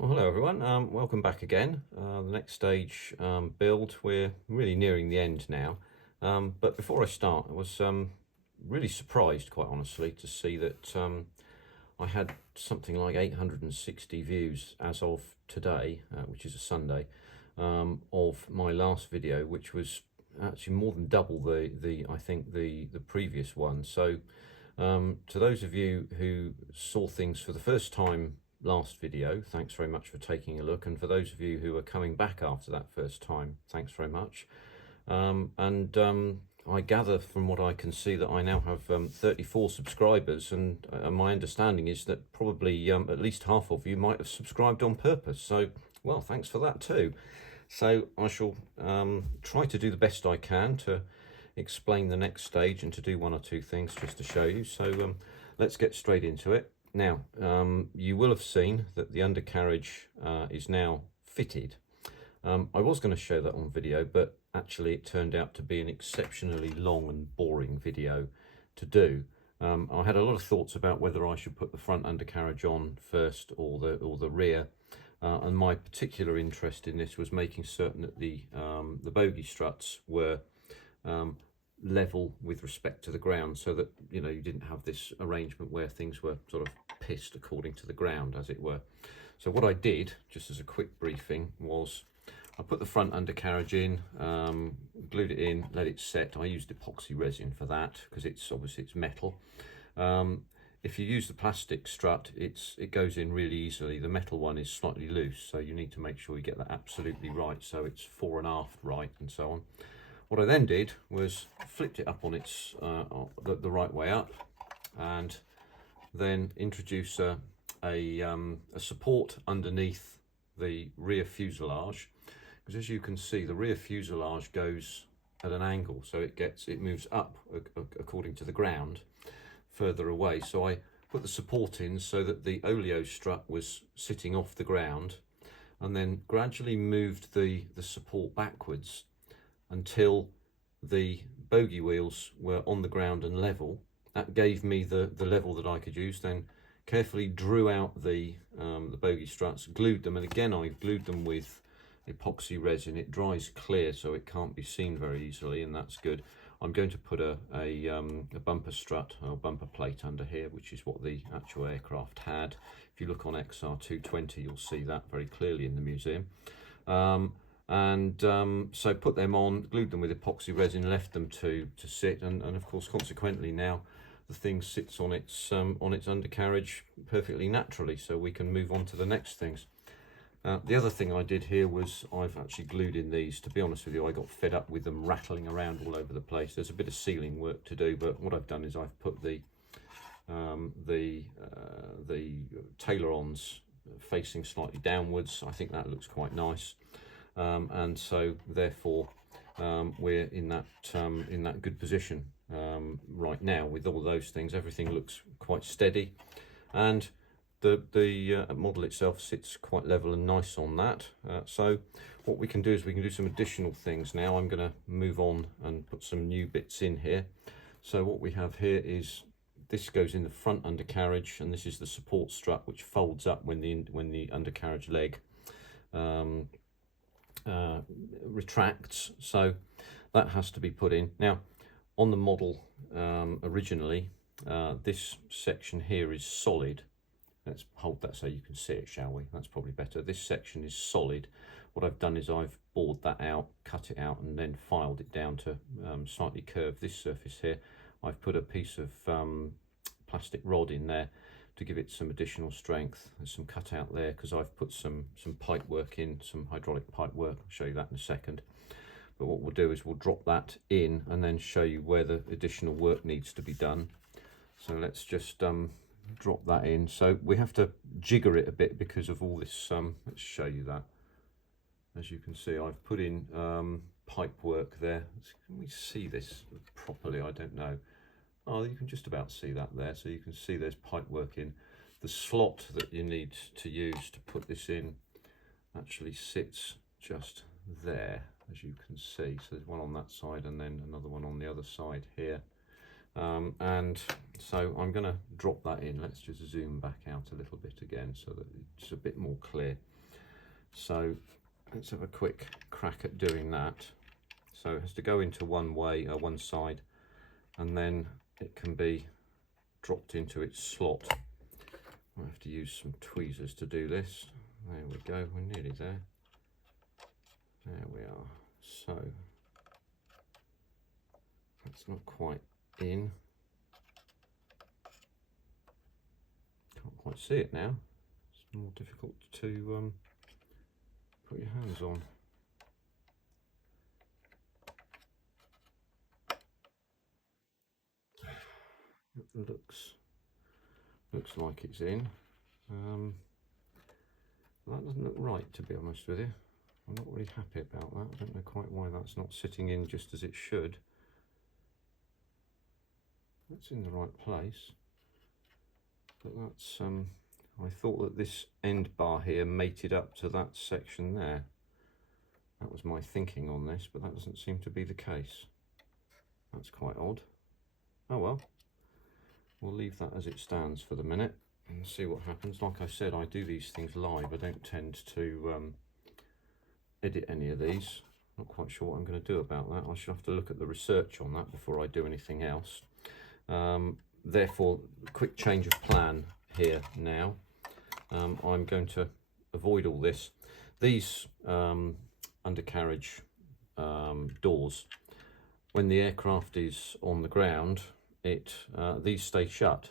Well, hello everyone, welcome back again. The next stage build, we're really nearing the end now. But before I start, I was really surprised, quite honestly, to see that I had something like 860 views as of today, which is a Sunday, of my last video, which was actually more than double the previous one. So to those of you who saw things for the first time last video, thanks very much for taking a look, and for those of you who are coming back after that first time, thanks very much. I gather from what I can see that I now have 34 subscribers, and my understanding is that probably at least half of you might have subscribed on purpose. So, well, thanks for that too. So I shall try to do the best I can to explain the next stage and to do one or two things just to show you. So let's get straight into it. Now, you will have seen that the undercarriage is now fitted. I was going to show that on video, but actually it turned out to be an exceptionally long and boring video to do. I had a lot of thoughts about whether I should put the front undercarriage on first or the rear, and my particular interest in this was making certain that the bogie struts were level with respect to the ground, so that you didn't have this arrangement where things were sort of pissed according to the ground, as it were. So what I did, just as a quick briefing, was I put the front undercarriage in, glued it in, let it set. I used epoxy resin for that because it's metal. If you use the plastic strut, it goes in really easily. The metal one is slightly loose, so you need to make sure you get that absolutely right, so it's fore and aft right and so on. What I then did was flipped it up on its the right way up, and then introduce a support underneath the rear fuselage, because as you can see, the rear fuselage goes at an angle, so it moves up according to the ground further away. So I put the support in so that the oleo strut was sitting off the ground, and then gradually moved the support backwards until the bogie wheels were on the ground and level. That gave me the level that I could use. Then carefully drew out the bogie struts, glued them, and again I glued them with epoxy resin. It dries clear, so it can't be seen very easily, and that's good. I'm going to put a bumper strut or bumper plate under here, which is what the actual aircraft had. If you look on XR220, you'll see that very clearly in the museum. So put them on, glued them with epoxy resin, left them to sit, and of course consequently now the thing sits on its undercarriage perfectly naturally, so we can move on to the next things. The other thing I did here was I've actually glued in these. To be honest with you, I got fed up with them rattling around all over the place. There's a bit of sealing work to do, but what I've done is I've put the tailer-ons facing slightly downwards. I think that looks quite nice. And so therefore we're in that good position right now with all those things. Everything looks quite steady, and the model itself sits quite level and nice on that. So what we can do is we can do some additional things now. I'm going to move on and put some new bits in here. So what we have here is this goes in the front undercarriage, and this is the support strut which folds up when the undercarriage leg retracts, so that has to be put in. Now on the model originally, this section here is solid. Let's hold that so you can see it, shall we? That's probably better. This section is solid. What I've done is I've bored that out, cut it out, and then filed it down to slightly curve this surface here. I've put a piece of plastic rod in there to give it some additional strength. There's some cut out there because I've put some pipe work in, some hydraulic pipe work. I'll show you that in a second. But what we'll do is we'll drop that in and then show you where the additional work needs to be done. So let's just drop that in. So we have to jigger it a bit because of all this. Let's show you that. As you can see, I've put in pipe work there. Can we see this properly? I don't know. Oh, you can just about see that there. So you can see there's pipe work in. The slot that you need to use to put this in actually sits just there, as you can see. So there's one on that side and then another one on the other side here. And so I'm going to drop that in. Let's just zoom back out a little bit again so that it's a bit more clear. So let's have a quick crack at doing that. So it has to go into one way, one side, and then it can be dropped into its slot. I have to use some tweezers to do this. There we go, we're nearly there. There we are. So that's not quite in. Can't quite see it now. It's more difficult to put your hands on. It looks like it's in. That doesn't look right, to be honest with you. I'm not really happy about that. I don't know quite why that's not sitting in just as it should. That's in the right place, but that's I thought that this end bar here mated up to that section there. That was my thinking on this, but that doesn't seem to be the case. That's quite odd. Oh well, we'll leave that as it stands for the minute and see what happens. Like I said, I do these things live. I don't tend to edit any of these. Not quite sure what I'm going to do about that. I should have to look at the research on that before I do anything else. Therefore, quick change of plan here now. I'm going to avoid all this. These undercarriage doors, when the aircraft is on the ground, these stay shut,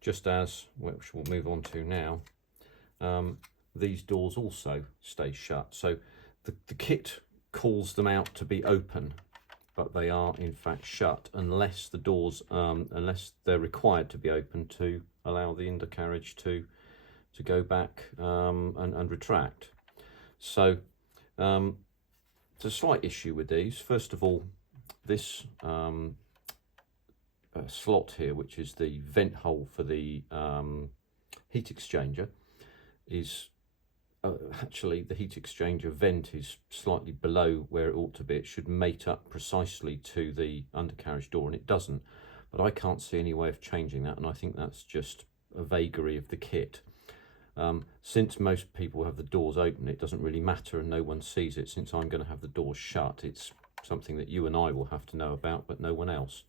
just as, which we'll move on to now, these doors also stay shut. So the kit calls them out to be open, but they are in fact shut unless the doors, unless they're required to be open to allow the undercarriage to go back and retract. So there's a slight issue with these. First of all, this slot here, which is the vent hole for the heat exchanger, is actually the heat exchanger vent is slightly below where it ought to be. It should mate up precisely to the undercarriage door, and it doesn't. But I can't see any way of changing that, and I think that's just a vagary of the kit. Since most people have the doors open, it doesn't really matter and no one sees it. Since I'm going to have the doors shut, it's something that you and I will have to know about, but no one else.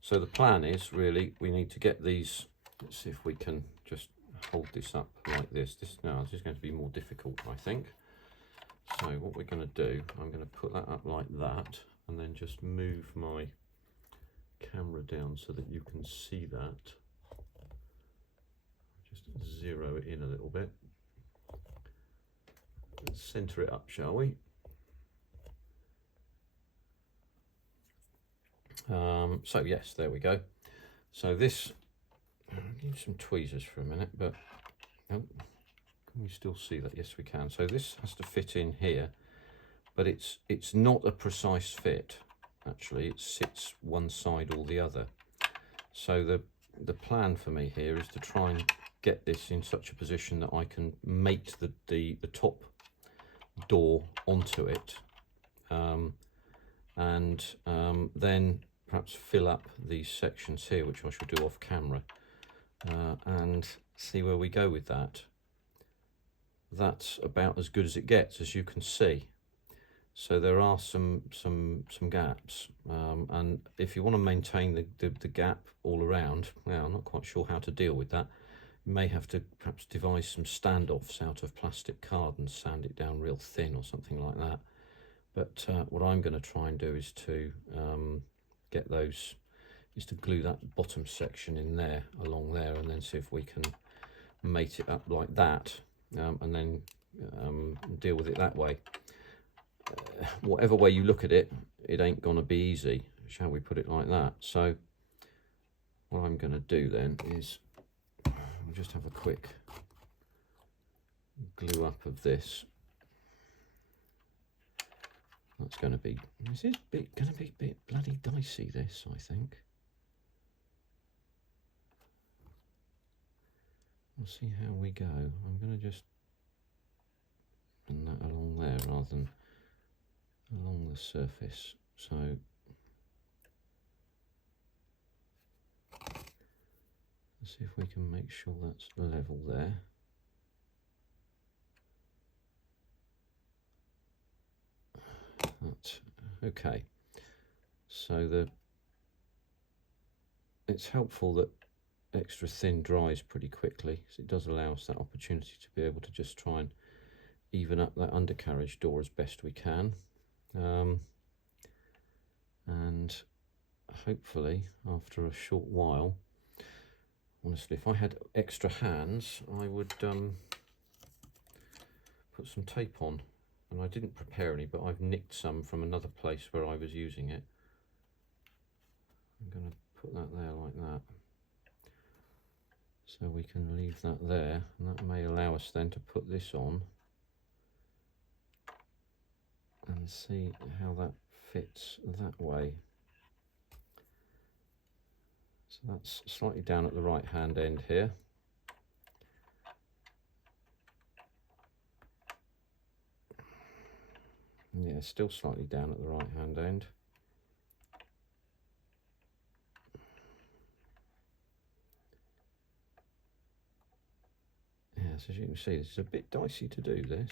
So the plan is really we need to get these. Let's see if we can just hold this up like this. This is going to be more difficult, I think. So what we're going to do, I'm going to put that up like that and then just move my camera down so that you can see that. Just zero it in a little bit. Let's center it up, shall we? So yes, there we go. So this, I'll give some tweezers for a minute, but can we still see that? Yes, we can. So this has to fit in here, but it's not a precise fit. Actually, it sits one side or the other. So the plan for me here is to try and get this in such a position that I can mate the top door onto it, and then perhaps fill up these sections here, which I shall do off camera, and see where we go with that. That's about as good as it gets, as you can see. So there are some gaps, and if you want to maintain the gap all around, well, I'm not quite sure how to deal with that. You may have to perhaps devise some standoffs out of plastic card and sand it down real thin or something like that. But what I'm going to try and do is to glue that bottom section in there, along there, and then see if we can mate it up like that, and then deal with it that way. Whatever way you look at it, it ain't gonna be easy, shall we put it like that? So what I'm gonna do then is I'll just have a quick glue up of this. That's going to be, this is going to be a bit bloody dicey, this, I think. We'll see how we go. I'm going to just run that along there rather than along the surface. So Let's see if we can make sure that's level there. That's okay. So it's helpful that extra thin dries pretty quickly, because it does allow us that opportunity to be able to just try and even up that undercarriage door as best we can. And hopefully after a short while, honestly, if I had extra hands, I would put some tape on. And I didn't prepare any, but I've nicked some from another place where I was using it. I'm going to put that there like that. So we can leave that there, and that may allow us then to put this on and see how that fits that way. So that's slightly down at the right hand end here. Yeah, still slightly down at the right hand end. Yes, as you can see, this is a bit dicey to do this.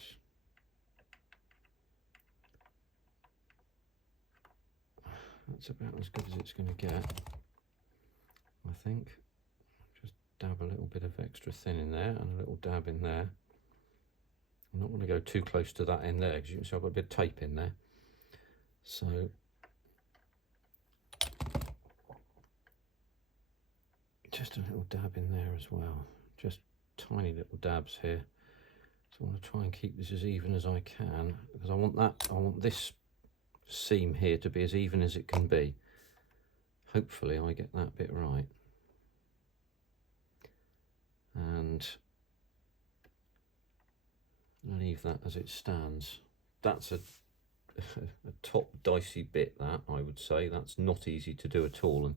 That's about as good as it's going to get, I think. Just dab a little bit of extra thin in there and a little dab in there. I'm not going to go too close to that end there, because you can see I've got a bit of tape in there. So just a little dab in there as well, just tiny little dabs here. So I want to try and keep this as even as I can, because I want this seam here to be as even as it can be. Hopefully I get that bit right. And leave that as it stands. That's a top dicey bit, that, I would say. That's not easy to do at all, and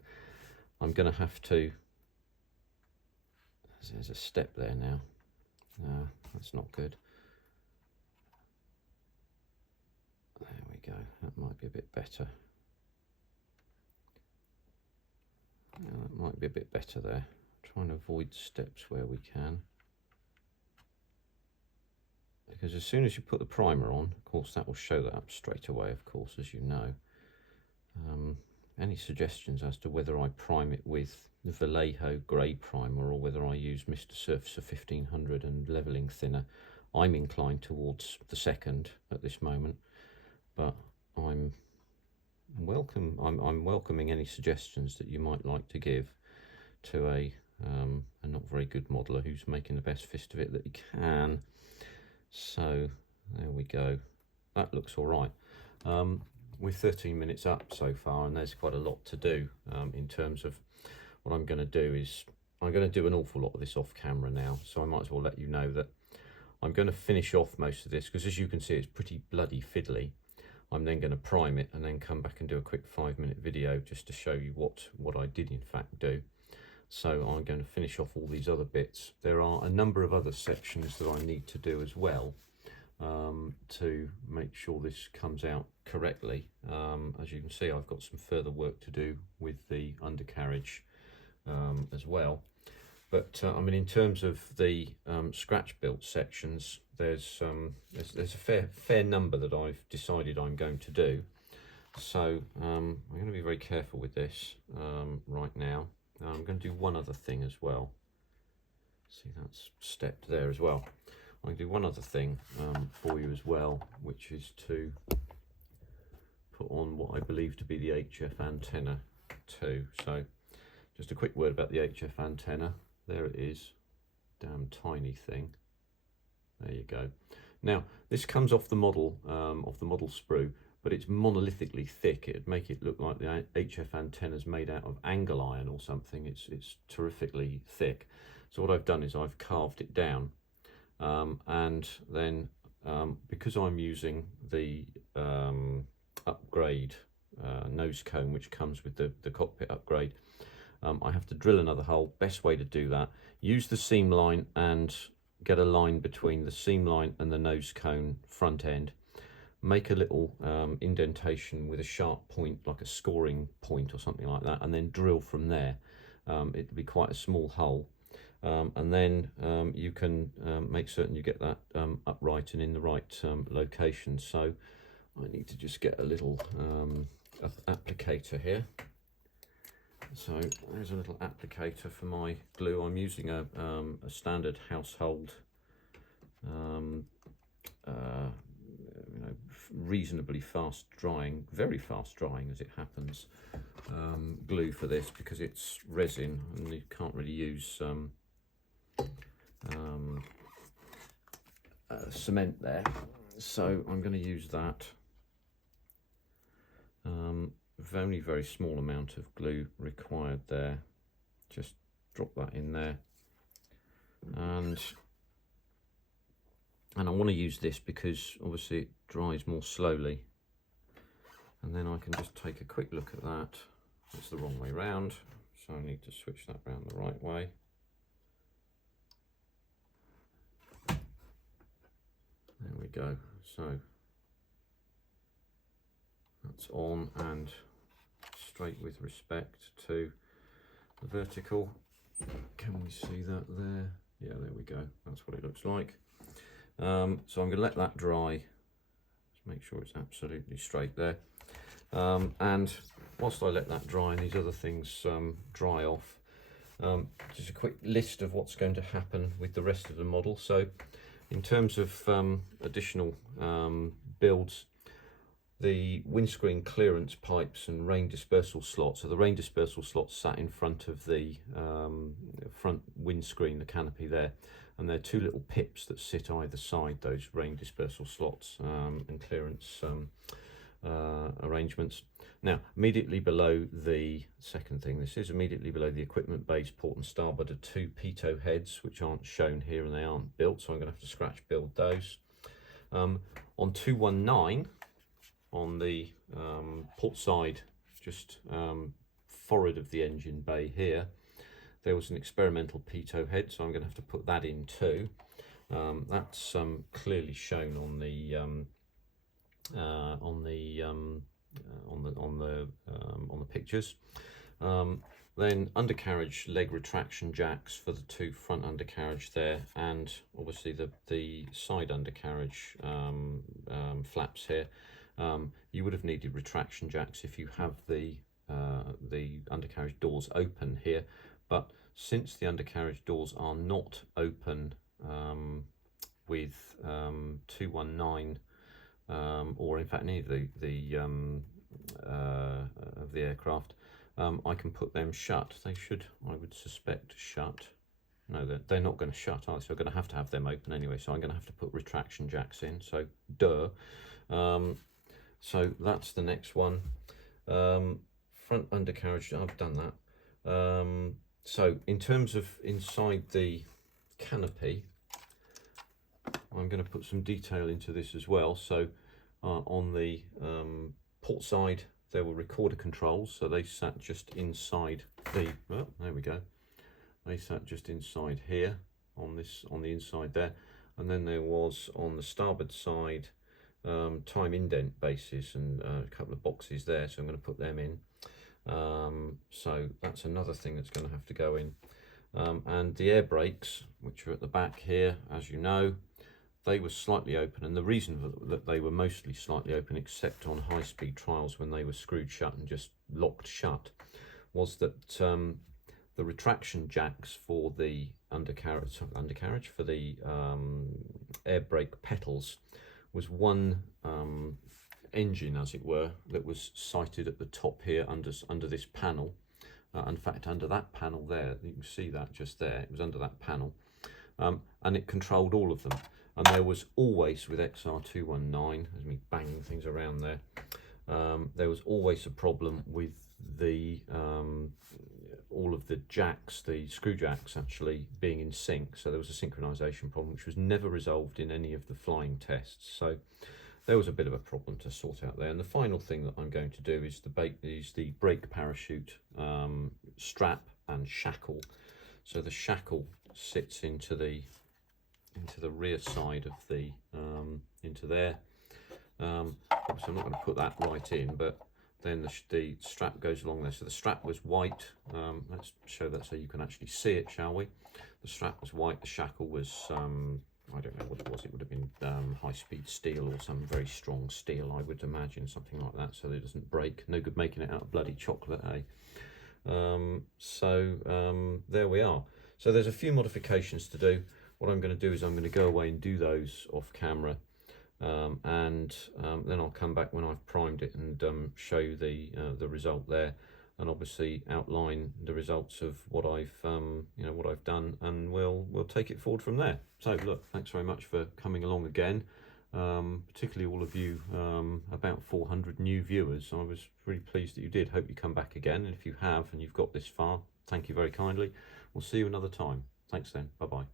I'm going to have to, there's a step there now. No, that's not good. There we go, that might be a bit better. Yeah, that might be a bit better there. Try and avoid steps where we can. Because as soon as you put the primer on, of course, that will show that up straight away, of course, as you know. Any suggestions as to whether I prime it with the Vallejo grey primer or whether I use Mr. Surfacer 1500 and levelling thinner? I'm inclined towards the second at this moment, but I'm welcoming any suggestions that you might like to give to a not very good modeller who's making the best fist of it that he can. So there we go. That looks all right. We're 13 minutes up so far, and there's quite a lot to do in terms of what I'm going to do. Is I'm going to do an awful lot of this off camera now, so I might as well let you know that I'm going to finish off most of this, because as you can see, it's pretty bloody fiddly. I'm then going to prime it and then come back and do a quick 5-minute video just to show you what I did in fact do. So I'm going to finish off all these other bits. There are a number of other sections that I need to do as well, to make sure this comes out correctly. As you can see, I've got some further work to do with the undercarriage as well. But I mean, in terms of the scratch built sections, there's a fair number that I've decided I'm going to do. So I'm going to be very careful with this right now. I'm going to do one other thing as well. See, that's stepped there as well. I'm going to do one other thing for you as well, which is to put on what I believe to be the HF antenna too. So just a quick word about the HF antenna. There it is, damn tiny thing. There you go. Now this comes off the model sprue, but it's monolithically thick. It'd make it look like the HF antenna is made out of angle iron or something. It's terrifically thick. So what I've done is I've carved it down, and then because I'm using the upgrade nose cone which comes with the cockpit upgrade, I have to drill another hole. Best way to do that, use the seam line and get a line between the seam line and the nose cone front end. Make a little indentation with a sharp point, like a scoring point or something like that, and then drill from there. it'll be quite a small hole. And then you can make certain you get that upright and in the right location. So I need to just get a little applicator here. So there's a little applicator for my glue. I'm using a standard household, reasonably fast drying, very fast drying as it happens, glue for this, because it's resin and you can't really use cement there. So I'm going to use that. Very small amount of glue required there. Just drop that in there, and I want to use this because obviously it dries more slowly, and then I can just take a quick look at that. It's the wrong way round, so I need to switch that round the right way. There we go. So that's on and straight with respect to the vertical. Can we see that there? Yeah, there we go. That's what it looks like. So I'm going to let that dry. Just make sure it's absolutely straight there. And whilst I let that dry and these other things dry off, just a quick list of what's going to happen with the rest of the model. So in terms of additional builds, the windscreen clearance pipes and rain dispersal slots. So the rain dispersal slots sat in front of the front windscreen, the canopy there, and there are two little pips that sit either side those rain dispersal slots and clearance arrangements. Now, immediately below the second thing, this is immediately below the equipment base, port and starboard, are two pitot heads which aren't shown here and they aren't built, so I'm going to have to scratch build those. On 219, on the port side, just forward of the engine bay here, there was an experimental pitot head, so I'm going to have to put that in too. That's clearly shown on the pictures. Then undercarriage leg retraction jacks for the two front undercarriage there, and obviously the side undercarriage flaps here. You would have needed retraction jacks if you have the undercarriage doors open here, but since the undercarriage doors are not open with 219 or in fact any of the aircraft, I can put them shut. They should, I would suspect, shut. No, they're not going to shut, are they? So I'm going to have them open anyway, so I'm going to have to put retraction jacks in, so duh. So that's the next one. Front undercarriage, I've done that. So in terms of inside the canopy, I'm going to put some detail into this as well. So on the port side, there were recorder controls, so they sat just inside the, oh, there we go. They sat just inside here on the inside there. And then there was on the starboard side time indent bases and a couple of boxes there, so I'm going to put them in. So that's another thing that's going to have to go in. And the air brakes, which are at the back here, as you know, they were slightly open, and the reason that they were mostly slightly open, except on high-speed trials when they were screwed shut and just locked shut, was that the retraction jacks for the undercarriage for the air brake pedals was one engine, as it were, that was sited at the top here under this panel. In fact, under that panel there, you can see that just there, it was under that panel, and it controlled all of them. And there was always, with XR219, as me banging things around there, there was always a problem with the all of the jacks, the screw jacks actually being in sync. So there was a synchronization problem which was never resolved in any of the flying tests. So there was a bit of a problem to sort out there. And the final thing that I'm going to do is the brake parachute strap and shackle. So the shackle sits into the rear side of the into there. Obviously I'm not going to put that right in, but then the strap goes along there. So the strap was white. Let's show that so you can actually see it, shall we? The strap was white, the shackle was, I don't know what it was, it would have been high-speed steel or some very strong steel, I would imagine, something like that, so that it doesn't break. No good making it out of bloody chocolate, eh? There we are. So there's a few modifications to do. What I'm going to do is I'm going to go away and do those off camera, and then I'll come back when I've primed it and show you the result there, and obviously outline the results of what I've what I've done, and we'll take it forward from there. So look, thanks very much for coming along again, particularly all of you, about 400 new viewers. I was really pleased that you did. Hope you come back again, and if you have and you've got this far, thank you very kindly. We'll see you another time. Thanks then. Bye bye.